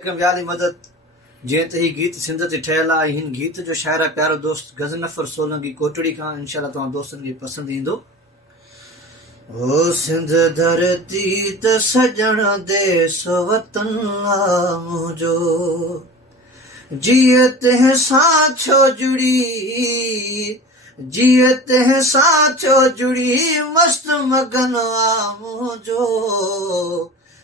वियाह दी मदद जीअं त ही गीत सिंध ते ठहियल आहे। हिन गीत जो शाइर आहे प्यारो दोस्त गज़नफर सोलंकी कोटड़ी खां। इंशाअल्लाह तव्हां दोस्तनि खे पसंदि ईंदो। ओ सिंध धरती त सजण देस वतन मुंहिंजो, जिए तंहिं सां छो जुड़ी, जिए तंहिं सां छो जुड़ी, मस्त मगन मुंहिंजो।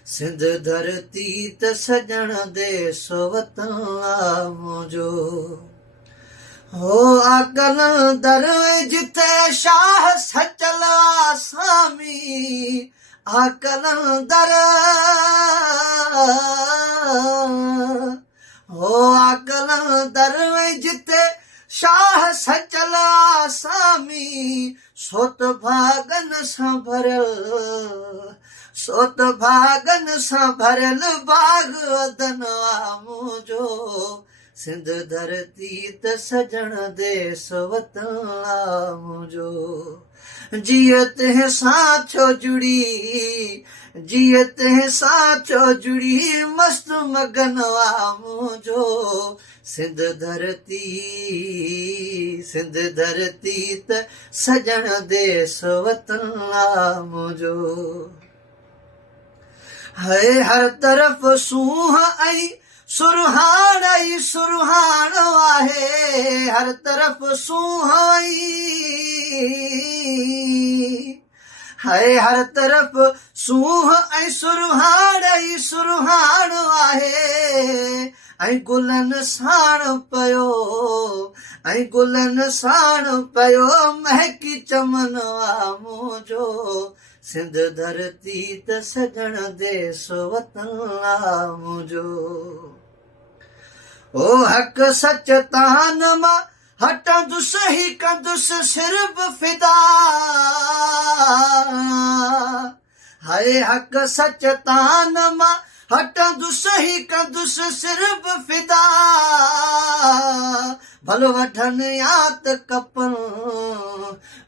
सिंध धरती त सजण देस वतन मुंहिंजो। हो आकल दर जिथे शाह सचल आसामी, आकल दर, हो आकल दर जिथे शाह सचल आसामी, सोत भागन सां भरियल, सोत भागन सां भरियल बाग वदन मुंहिंजो। सिंध धरती त सजण देस वतन मुंहिंजो, जिए तंहिं सां छो जुड़ी, जिए तंहिं सां छो जुड़ी, मस्त मगन मुंहिंजो। सिंध धरती, सिंध धरती त सजण देस वतन मुंहिंजो। है हर तरफ़ सूंह ऐं सुरहान ई सुरहान आहे, हर तरफ़ सूंह है, हर तरफ़ सूंह ऐं सुरहान ई सुरहान आहे। ऐं गुलनि साण पियो, ऐं गुलनि साण पियो महकी चमन मुंहिंजो। सिंध धरती त सजण देस वतन मुंहिंजो। ओ हक़ सच तान मां हटंदुसि ही कंदुसि सिर्फ़ फिदा, हाय हक़ सच तान मां हटंदुसि ही कंदुसि सिर्फ़ फिदा। भलो वठनि या त कपनि,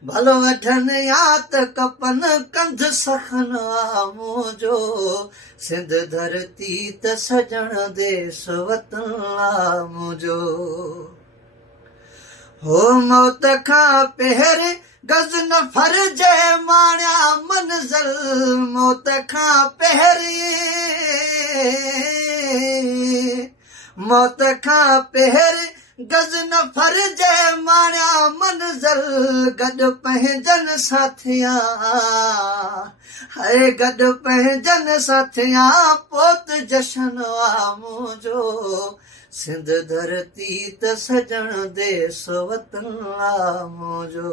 भलो वठनि या त कपनि, कंध सखन मुंहिंजो। सिंध धरती त सजण देस वतन मुंहिंजो। हो मौत खां पहिरीं गज़नफर जे माणिया मंज़िल, मौत खां पहिरीं, मौत खां पहिरीं गज़नफर जे माणिया मंज़िल। गॾु पंहिंजनि साथिया, हाय गॾु पंहिंजनि साथिया, पोत जशन मुंहिंजो। सिंध धरती त सजण देस वतन मुंहिंजो,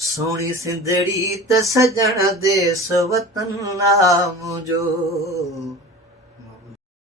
सोणी सिंधड़ी त सजण देस वतन मुंहिंजो।